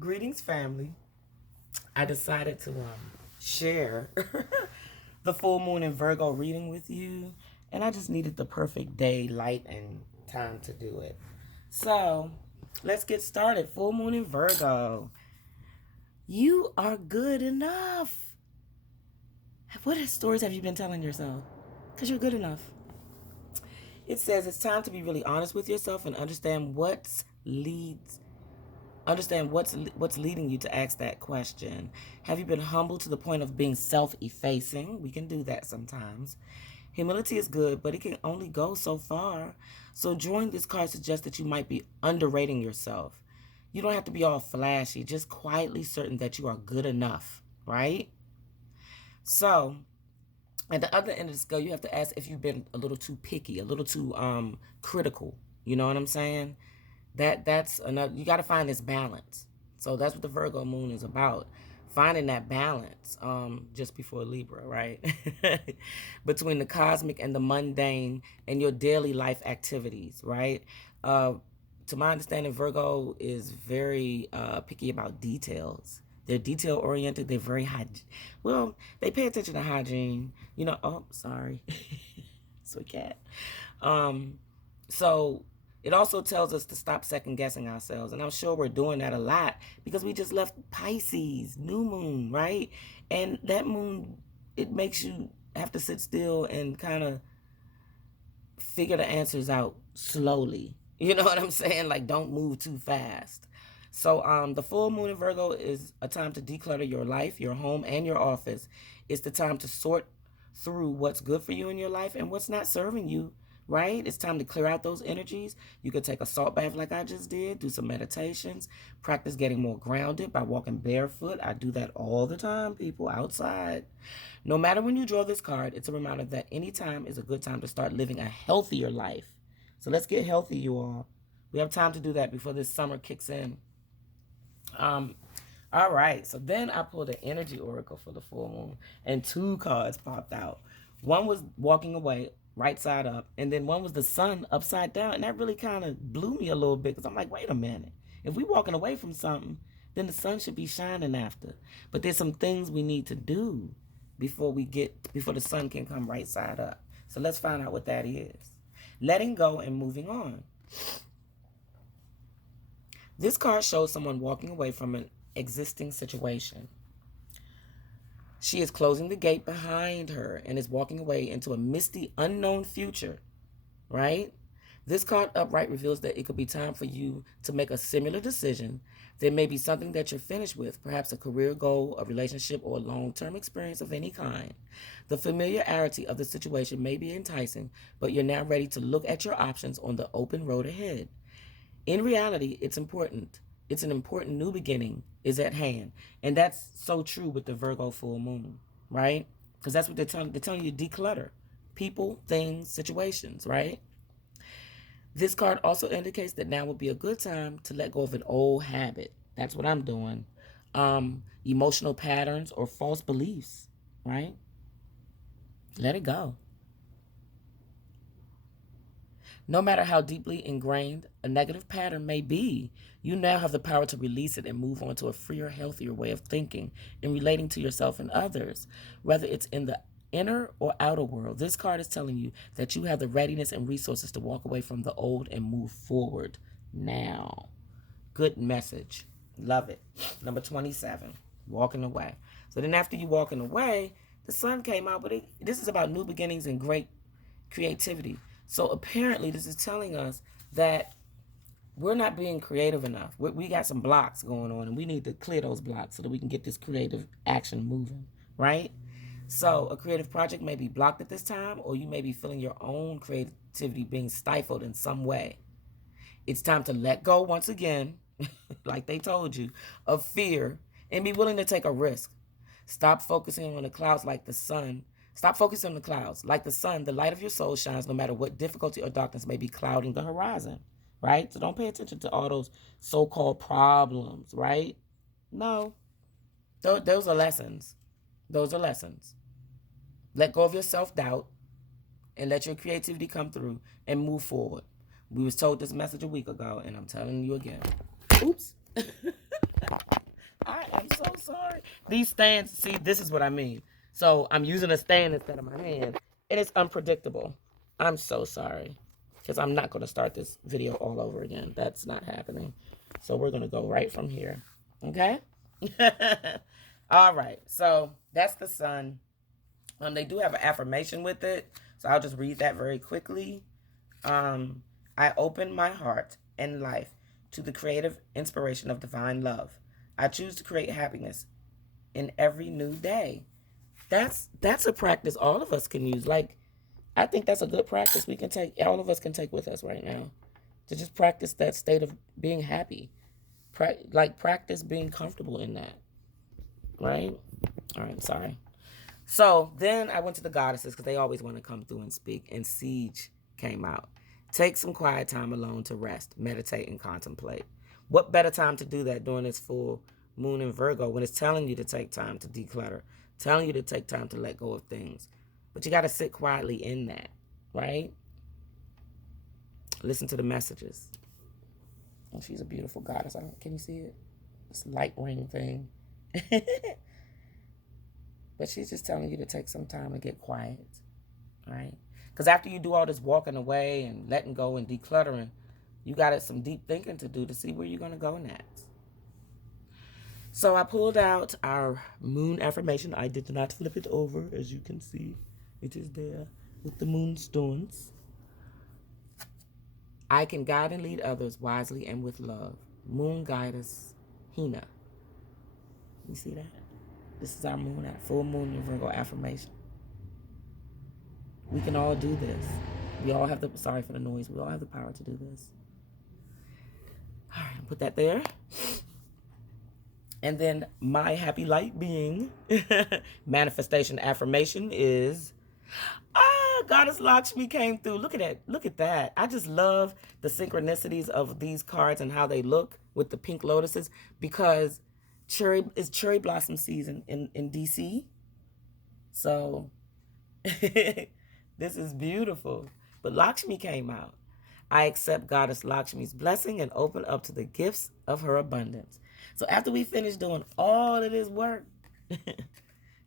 Greetings, family. I decided to share the full moon in Virgo reading with you, and I just needed the perfect day, light, and time to do it. So let's get started. Full moon in Virgo. You are good enough. What stories have you been telling yourself? Because you're good enough. It says it's time to be really honest with yourself and understand what's leading you to ask that question. Have you been humble to the point of being self-effacing? We can do that sometimes. Humility is good, but it can only go so far. So drawing this card suggests that you might be underrating yourself. You don't have to be all flashy, just quietly certain that you are good enough, right? So at the other end of the scale, you have to ask if you've been a little too picky, a little too critical. You know what I'm saying? That's another. You got to find this balance. So that's what the Virgo moon is about. Finding that balance just before Libra, right? Between the cosmic and the mundane and your daily life activities, right? To my understanding, Virgo is very picky about details. They're detail oriented. They're very well, they pay attention to hygiene. You know, oh, sorry. Sweet cat. So it also tells us to stop second guessing ourselves. And I'm sure we're doing that a lot because we just left Pisces, new moon, right? And that moon, it makes you have to sit still and kind of figure the answers out slowly. You know what I'm saying? Like, don't move too fast. So the full moon in Virgo is a time to declutter your life, your home, and your office. It's the time to sort through what's good for you in your life and what's not serving you, right? It's time to clear out those energies. You could take a salt bath like I just did, do some meditations, practice getting more grounded by walking barefoot. I do that all the time, people, outside. No matter when you draw this card, it's a reminder that any time is a good time to start living a healthier life. So let's get healthy, you all. We have time to do that before this summer kicks in. All right, so then I pulled an energy oracle for the full moon, and two cards popped out. One was walking away, right side up, and then one was the sun upside down, and that really kind of blew me a little bit because I'm like, wait a minute. If we're walking away from something, then the sun should be shining after. But there's some things we need to do before the sun can come right side up. So let's find out what that is. Letting go and moving on. This card shows someone walking away from an existing situation. She is closing the gate behind her and is walking away into a misty, unknown future, right? This card upright reveals that it could be time for you to make a similar decision. There may be something that you're finished with, perhaps a career goal, a relationship, or a long-term experience of any kind. The familiarity of the situation may be enticing, but you're now ready to look at your options on the open road ahead. In reality, it's important. It's an important new beginning is at hand. And that's so true with the Virgo full moon, right? Because that's what they're telling you to declutter. People, things, situations, right? This card also indicates that now would be a good time to let go of an old habit. That's what I'm doing. Emotional patterns or false beliefs, right? Let it go. No matter how deeply ingrained a negative pattern may be, you now have the power to release it and move on to a freer, healthier way of thinking and relating to yourself and others, whether it's in the inner or outer world. This card is telling you that you have the readiness and resources to walk away from the old and move forward now. Good message. Love it. Number 27, walking away. So then after you walking away, the sun came out, but this is about new beginnings and great creativity. So apparently this is telling us that we're not being creative enough. We got some blocks going on, and we need to clear those blocks so that we can get this creative action moving, right? So a creative project may be blocked at this time, or you may be feeling your own creativity being stifled in some way. It's time to let go once again, like they told you, of fear and be willing to take a risk. Stop focusing on the clouds like the sun. Stop focusing on the clouds. Like the sun, the light of your soul shines no matter what difficulty or darkness may be clouding the horizon, right? So don't pay attention to all those so-called problems, right? No. Those are lessons. Those are lessons. Let go of your self-doubt and let your creativity come through and move forward. We was told this message a week ago, and I'm telling you again. Oops. I am so sorry. These stands, see, this is what I mean. So I'm using a stand instead of my hand, and it's unpredictable. I'm so sorry, because I'm not going to start this video all over again. That's not happening. So we're going to go right from here. Okay? All right. So that's the sun. They do have an affirmation with it, so I'll just read that very quickly. I open my heart and life to the creative inspiration of divine love. I choose to create happiness in every new day. That's a practice all of us can use. Like, I think that's a good practice we can take. All of us can take with us right now, to just practice that state of being happy. Practice being comfortable in that. Right? All right. Sorry. So then I went to the goddesses because they always want to come through and speak. And SIGE came out. Take some quiet time alone to rest, meditate, and contemplate. What better time to do that during this full moon in Virgo when it's telling you to take time to declutter, telling you to take time to let go of things. But you got to sit quietly in that, right? Listen to the messages. Oh, she's a beautiful goddess. Can you see it? This light ring thing. But she's just telling you to take some time and get quiet, right? Because after you do all this walking away and letting go and decluttering, you got some deep thinking to do to see where you're going to go next. So I pulled out our moon affirmation. I did not flip it over, as you can see. It is there with the moonstones. I can guide and lead others wisely and with love. Moon Goddess Hina. You see that? This is our moon, full moon in Virgo affirmation. We can all do this. We all have the, sorry for the noise, we all have the power to do this. All right, put that there. And then my happy light being manifestation affirmation is, Goddess Lakshmi came through. Look at that. Look at that. I just love the synchronicities of these cards and how they look with the pink lotuses, because it's cherry blossom season in DC. So this is beautiful. But Lakshmi came out. I accept Goddess Lakshmi's blessing and open up to the gifts of her abundance. So after we finish doing all of this work,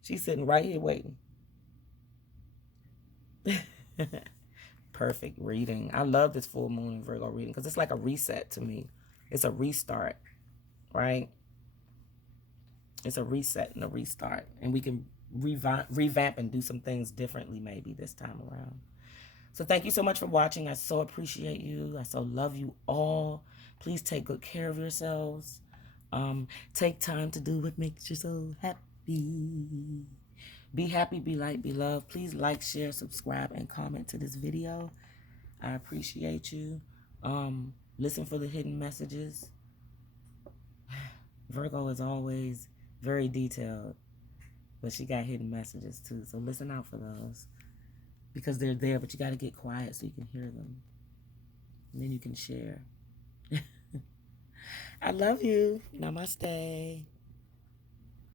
she's sitting right here waiting. Perfect reading. I love this full moon in Virgo reading because it's like a reset to me. It's a restart, right? It's a reset and a restart. And we can revamp and do some things differently maybe this time around. So thank you so much for watching. I so appreciate you. I so love you all. Please take good care of yourselves. Take time to do what makes you so happy. Be happy, be light, be loved. Please like, share, subscribe, and comment to this video. I appreciate you. Listen for the hidden messages. Virgo is always very detailed, but she got hidden messages too. So listen out for those, because they're there, but you got to get quiet so you can hear them. And then you can share. I love you. Namaste.